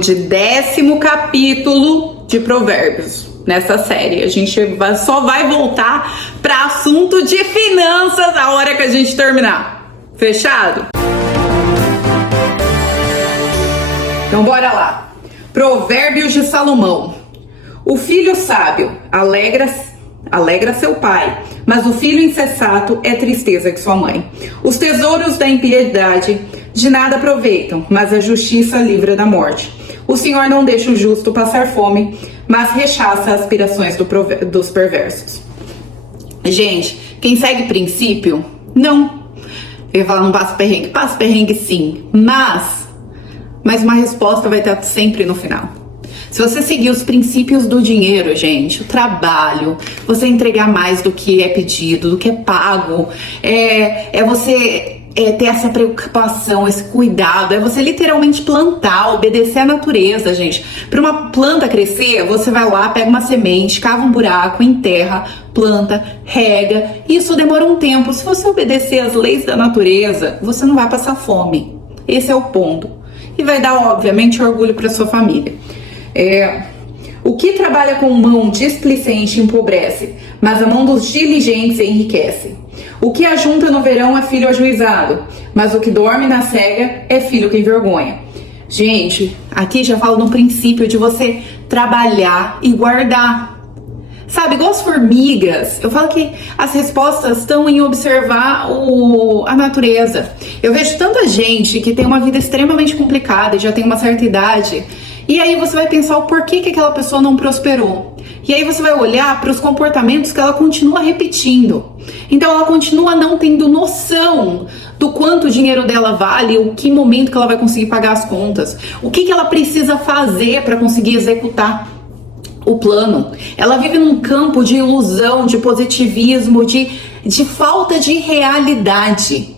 De 10º capítulo de Provérbios nessa série. A gente só vai voltar para assunto de finanças a hora que a gente terminar. Fechado? Então bora lá. Provérbios de Salomão. O filho sábio alegra seu pai, mas o filho insensato é tristeza de sua mãe. Os tesouros da impiedade de nada aproveitam, mas a justiça livra da morte. O Senhor não deixa o justo passar fome, mas rechaça as aspirações dos perversos. Gente, quem segue princípio, não. Eu ia falar, não passa perrengue. Passa perrengue sim, mas uma resposta vai estar sempre no final. Se você seguir os princípios do dinheiro, gente, o trabalho, você entregar mais do que é pedido, do que é pago, você ter essa preocupação, esse cuidado, é você literalmente plantar, obedecer à natureza, gente. Para uma planta crescer, você vai lá, pega uma semente, cava um buraco, enterra, planta, rega. Isso demora um tempo. Se você obedecer às leis da natureza, você não vai passar fome. Esse é o ponto. E vai dar, obviamente, orgulho para sua família. O que trabalha com mão displicente empobrece, mas a mão dos diligentes enriquece. O que ajunta no verão é filho ajuizado, mas o que dorme na cega é filho que envergonha. Gente, aqui já falo no princípio de você trabalhar e guardar. Sabe, igual as formigas, eu falo que as respostas estão em observar a natureza. Eu vejo tanta gente que tem uma vida extremamente complicada e já tem uma certa idade. E aí você vai pensar o porquê que aquela pessoa não prosperou. E aí você vai olhar para os comportamentos que ela continua repetindo. Então ela continua não tendo noção do quanto o dinheiro dela vale, o que momento que ela vai conseguir pagar as contas, o que ela precisa fazer para conseguir executar o plano. Ela vive num campo de ilusão, de positivismo, de falta de realidade.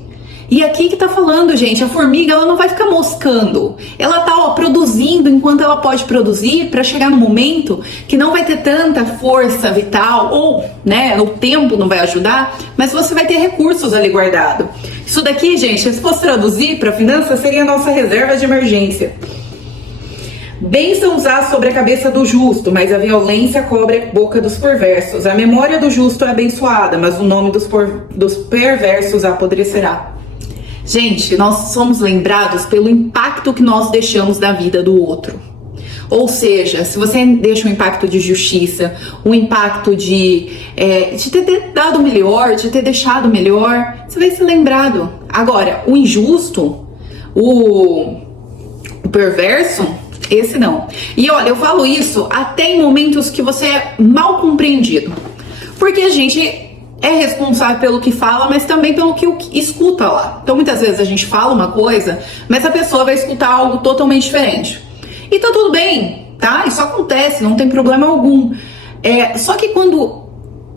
E aqui que tá falando, gente, a formiga, ela não vai ficar moscando. Ela tá, produzindo enquanto ela pode produzir para chegar no momento que não vai ter tanta força vital ou, o tempo não vai ajudar, mas você vai ter recursos ali guardado. Isso daqui, gente, se fosse traduzir para finanças, seria a nossa reserva de emergência. Bênçãos há sobre a cabeça do justo, mas a violência cobre a boca dos perversos. A memória do justo é abençoada, mas o nome dos perversos apodrecerá. Gente, nós somos lembrados pelo impacto que nós deixamos na vida do outro. Ou seja, se você deixa um impacto de justiça, um impacto de ter dado melhor, de ter deixado melhor, você vai ser lembrado. Agora, o injusto, o perverso, esse não. E olha, eu falo isso até em momentos que você é mal compreendido. Porque a gente é responsável pelo que fala, mas também pelo que escuta lá. Então muitas vezes a gente fala uma coisa, mas a pessoa vai escutar algo totalmente diferente. E tá tudo bem, tá? Isso acontece, não tem problema algum. Só que quando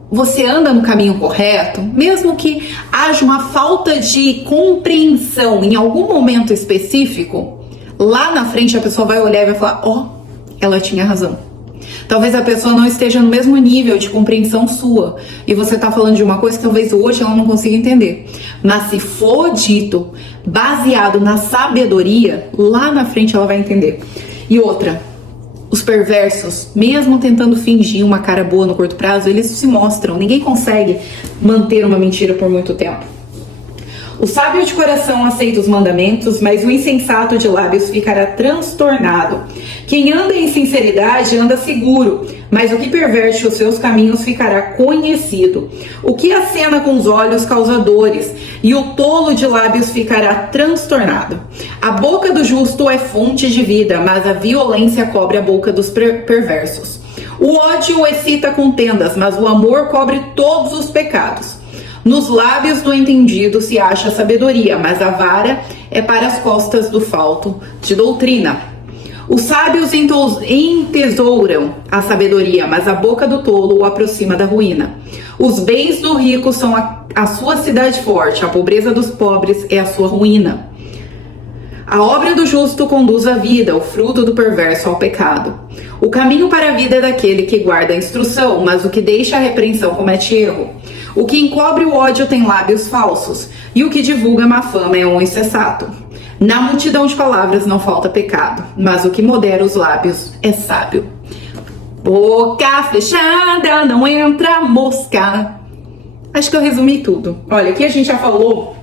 você anda no caminho correto, mesmo que haja uma falta de compreensão em algum momento específico, lá na frente a pessoa vai olhar e vai falar, ela tinha razão. Talvez a pessoa não esteja no mesmo nível de compreensão sua e você está falando de uma coisa que talvez hoje ela não consiga entender. Mas se for dito baseado na sabedoria, lá na frente ela vai entender. E outra, os perversos, mesmo tentando fingir uma cara boa no curto prazo, eles se mostram. Ninguém consegue manter uma mentira por muito tempo. O sábio de coração aceita os mandamentos, mas o insensato de lábios ficará transtornado. Quem anda em sinceridade anda seguro, mas o que perverte os seus caminhos ficará conhecido. O que acena com os olhos causa dores, e o tolo de lábios ficará transtornado. A boca do justo é fonte de vida, mas a violência cobre a boca dos perversos. O ódio excita contendas, mas o amor cobre todos os pecados. Nos lábios do entendido se acha sabedoria, mas a vara é para as costas do falto de doutrina. Os sábios entesouram a sabedoria, mas a boca do tolo o aproxima da ruína. Os bens do rico são a sua cidade forte, a pobreza dos pobres é a sua ruína. A obra do justo conduz à vida, o fruto do perverso ao pecado. O caminho para a vida é daquele que guarda a instrução, mas o que deixa a repreensão comete erro. O que encobre o ódio tem lábios falsos, e o que divulga má fama é um insensato. Na multidão de palavras não falta pecado, mas o que modera os lábios é sábio. Boca fechada, não entra mosca. Acho que eu resumi tudo. Olha, aqui a gente já falou,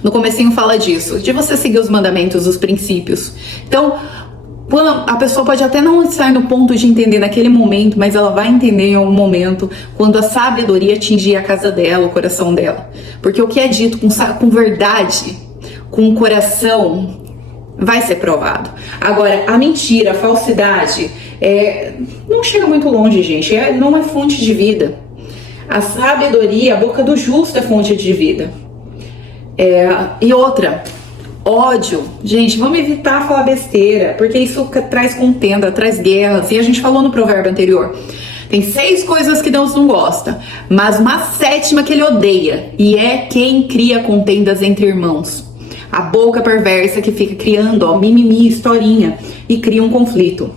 no comecinho fala disso, de você seguir os mandamentos, os princípios. Então, a pessoa pode até não estar no ponto de entender naquele momento, mas ela vai entender em algum momento quando a sabedoria atingir a casa dela, o coração dela. Porque o que é dito com verdade, com o coração, vai ser provado. Agora, a mentira, a falsidade, não chega muito longe, gente. Não é fonte de vida. A sabedoria, a boca do justo é fonte de vida. E outra, ódio. Gente, vamos evitar falar besteira, porque isso traz contenda, traz guerras. E a gente falou no provérbio anterior. Tem 6 coisas que Deus não gosta, mas uma 7ª que ele odeia. E é quem cria contendas entre irmãos. A boca perversa que fica criando, mimimi, historinha, e cria um conflito.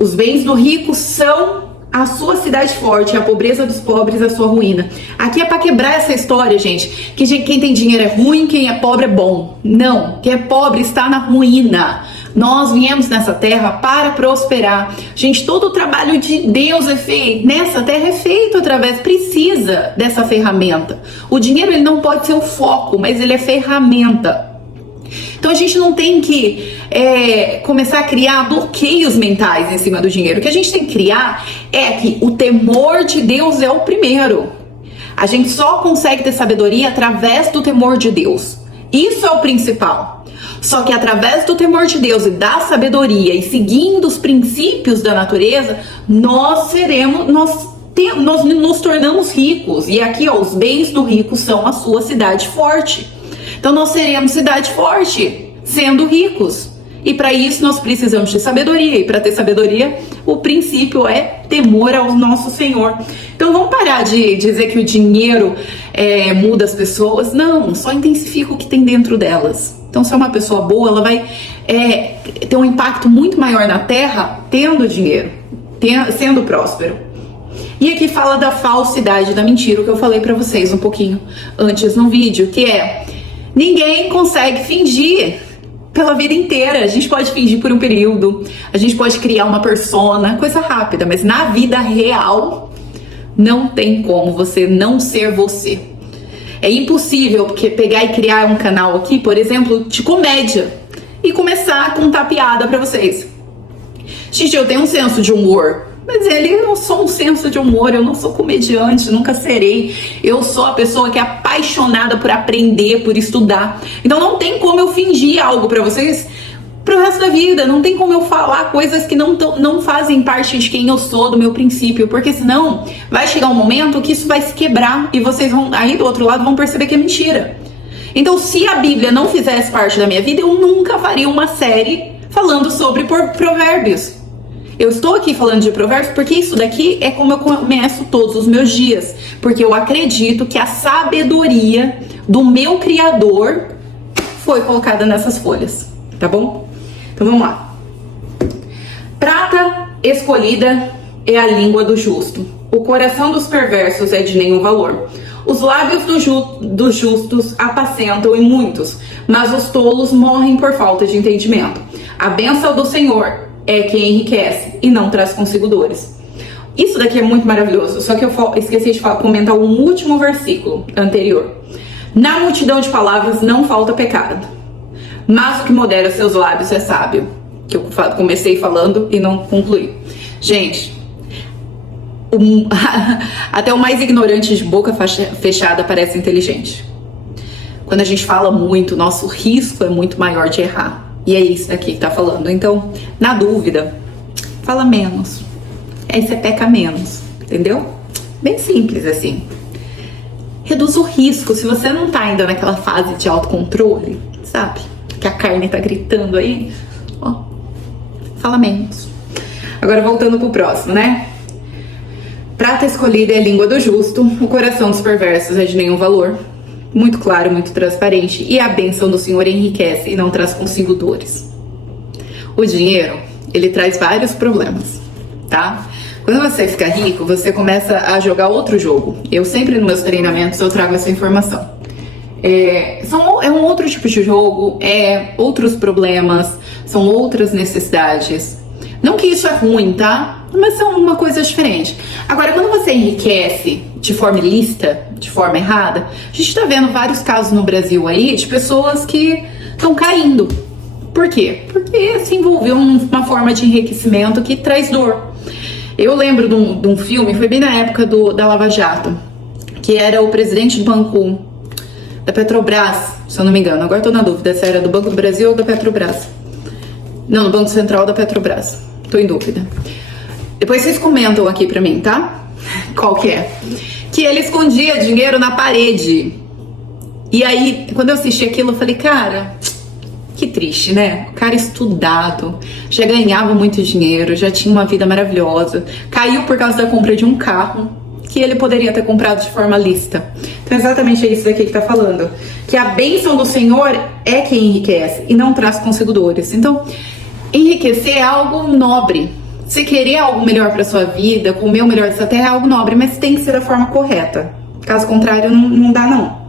Os bens do rico são a sua cidade forte, a pobreza dos pobres, a sua ruína. Aqui é pra quebrar essa história, gente, que quem tem dinheiro é ruim, quem é pobre é bom. Não, quem é pobre está na ruína. Nós viemos nessa terra para prosperar. Gente, todo o trabalho de Deus é feito, nessa terra é feito precisa dessa ferramenta. O dinheiro, ele não pode ser o foco, mas ele é ferramenta. Então a gente não tem que começar a criar bloqueios mentais em cima do dinheiro. O que a gente tem que criar é que o temor de Deus é o primeiro. A gente só consegue ter sabedoria através do temor de Deus. Isso é o principal. Só que através do temor de Deus e da sabedoria e seguindo os princípios da natureza, nós nos tornamos ricos. E aqui, os bens do rico são a sua cidade forte. Então nós seremos cidade forte, sendo ricos. E para isso nós precisamos de sabedoria. E para ter sabedoria, o princípio é temor ao nosso Senhor. Então vamos parar de dizer que o dinheiro muda as pessoas. Não, só intensifica o que tem dentro delas. Então se é uma pessoa boa, ela vai ter um impacto muito maior na terra tendo dinheiro, sendo próspero. E aqui fala da falsidade, da mentira, o que eu falei para vocês um pouquinho antes no vídeo, que ninguém consegue fingir pela vida inteira. A gente pode fingir por um período, a gente pode criar uma persona, coisa rápida, mas na vida real não tem como você não ser você. É impossível pegar e criar um canal aqui, por exemplo, de comédia e começar a contar piada pra vocês. Gente, eu tenho um senso de humor, mas eu não sou um senso de humor, eu não sou comediante, nunca serei. Eu sou a pessoa que é apaixonada por aprender, por estudar. Então não tem como eu fingir algo pra vocês pro resto da vida. Não tem como eu falar coisas que não fazem parte de quem eu sou, do meu princípio. Porque senão vai chegar um momento que isso vai se quebrar e vocês vão, aí do outro lado, vão perceber que é mentira. Então se a Bíblia não fizesse parte da minha vida, eu nunca faria uma série falando sobre provérbios. Eu estou aqui falando de provérbios porque isso daqui é como eu começo todos os meus dias. Porque eu acredito que a sabedoria do meu Criador foi colocada nessas folhas, tá bom? Então vamos lá. Prata escolhida é a língua do justo. O coração dos perversos é de nenhum valor. Os lábios dos justos apacentam em muitos, mas os tolos morrem por falta de entendimento. A bênção do Senhor é quem enriquece e não traz consigo dores. Isso daqui é muito maravilhoso, só que eu esqueci de comentar um último versículo anterior. Na multidão de palavras não falta pecado, mas o que modera seus lábios é sábio. Que eu comecei falando e não concluí. Gente, até o mais ignorante de boca fechada parece inteligente. Quando a gente fala muito, nosso risco é muito maior de errar. E é isso daqui que tá falando. Então, na dúvida, fala menos. Aí você peca menos, entendeu? Bem simples assim. Reduz o risco. Se você não tá ainda naquela fase de autocontrole, sabe? Que a carne tá gritando aí, fala menos. Agora voltando pro próximo, né? Prata escolhida é a língua do justo, o coração dos perversos é de nenhum valor. Muito claro, muito transparente. E a bênção do Senhor enriquece e não traz consigo dores. O dinheiro, ele traz vários problemas, tá? Quando você fica rico, você começa a jogar outro jogo. Eu sempre nos meus treinamentos eu trago essa informação. É um outro tipo de jogo, é outros problemas, são outras necessidades. Não que isso é ruim, tá? Mas são uma coisa diferente. Agora, quando você enriquece de forma ilícita, de forma errada, a gente tá vendo vários casos no Brasil aí de pessoas que estão caindo. Por quê? Porque se envolveu numa forma de enriquecimento que traz dor. Eu lembro de um filme, foi bem na época da Lava Jato, que era o presidente do banco da Petrobras, se eu não me engano. Agora tô na dúvida se era do Banco do Brasil ou da Petrobras. Não, do Banco Central da Petrobras. Tô em dúvida. Depois vocês comentam aqui pra mim, tá? Qual que é? Que ele escondia dinheiro na parede. E aí, quando eu assisti aquilo, eu falei, cara, que triste, né? O cara estudado, já ganhava muito dinheiro, já tinha uma vida maravilhosa. Caiu por causa da compra de um carro que ele poderia ter comprado de forma lícita. Então exatamente é isso daqui que tá falando. Que a bênção do Senhor é quem enriquece e não traz consigo dores. Então, enriquecer é algo nobre. Você querer algo melhor para sua vida, comer o melhor dessa terra é algo nobre, mas tem que ser da forma correta. Caso contrário, não dá não.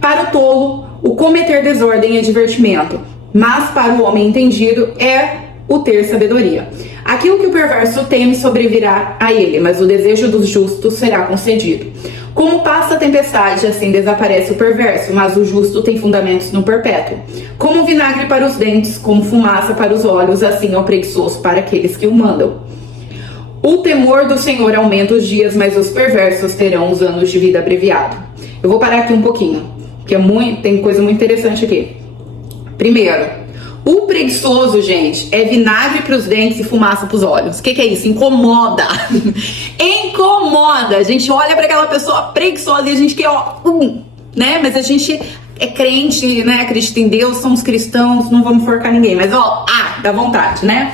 Para o tolo, o cometer desordem é divertimento, mas para o homem entendido é o ter sabedoria. Aquilo que o perverso teme sobrevirá a ele, mas o desejo dos justos será concedido. Como passa a tempestade, assim desaparece o perverso, mas o justo tem fundamentos no perpétuo. Como vinagre para os dentes, como fumaça para os olhos, assim é o preguiçoso para aqueles que o mandam. O temor do Senhor aumenta os dias, mas os perversos terão os anos de vida abreviado. Eu vou parar aqui um pouquinho, porque tem coisa muito interessante aqui. Primeiro, o preguiçoso, gente, é vinagre para os dentes e fumaça para os olhos. O que é isso? Incomoda. Incomoda. A gente olha para aquela pessoa preguiçosa e a gente quer, né? Mas a gente é crente, né? Acredita em Deus, somos cristãos, não vamos forcar ninguém. Mas, dá vontade, né?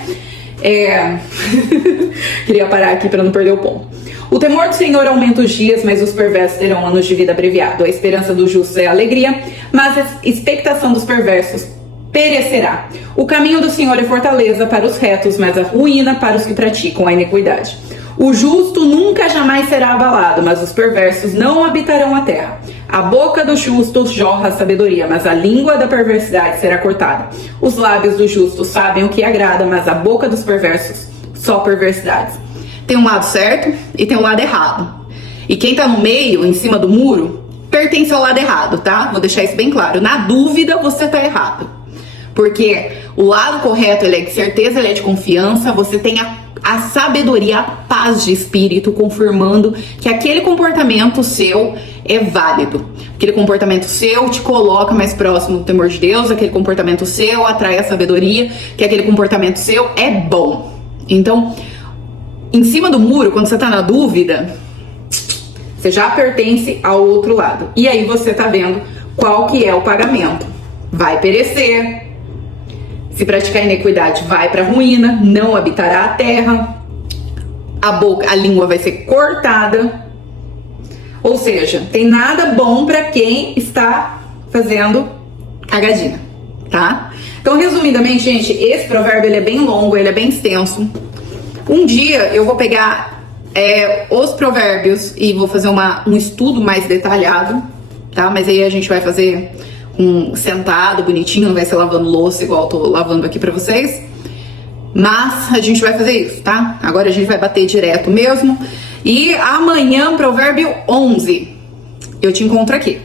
Queria parar aqui para não perder o ponto. O temor do Senhor aumenta os dias, mas os perversos terão anos de vida abreviado. A esperança do justo é alegria, mas a expectação dos perversos perecerá. O caminho do Senhor é fortaleza para os retos, mas a ruína para os que praticam a iniquidade. O justo nunca jamais será abalado, mas os perversos não habitarão a terra. A boca do justo jorra a sabedoria, mas a língua da perversidade será cortada. Os lábios do justo sabem o que agrada, mas a boca dos perversos só perversidades. Tem um lado certo e tem um lado errado. E quem tá no meio, em cima do muro, pertence ao lado errado, tá? Vou deixar isso bem claro. Na dúvida, você tá errado. Porque o lado correto, ele é de certeza, ele é de confiança, você tem a sabedoria, a paz de espírito, confirmando que aquele comportamento seu é válido. Aquele comportamento seu te coloca mais próximo do temor de Deus, aquele comportamento seu atrai a sabedoria, que aquele comportamento seu é bom. Então, em cima do muro, quando você tá na dúvida, você já pertence ao outro lado. E aí você tá vendo qual que é o pagamento. Vai perecer. Se praticar iniquidade, vai para a ruína, não habitará a terra, a língua vai ser cortada. Ou seja, tem nada bom para quem está fazendo cagadinha, tá? Então, resumidamente, gente, esse provérbio ele é bem longo, ele é bem extenso. Um dia eu vou pegar os provérbios e vou fazer um estudo mais detalhado, tá? Mas aí a gente vai fazer sentado, bonitinho, não vai ser lavando louça igual eu tô lavando aqui pra vocês. Mas a gente vai fazer isso, tá? Agora a gente vai bater direto mesmo. E amanhã, provérbio 11, eu te encontro aqui.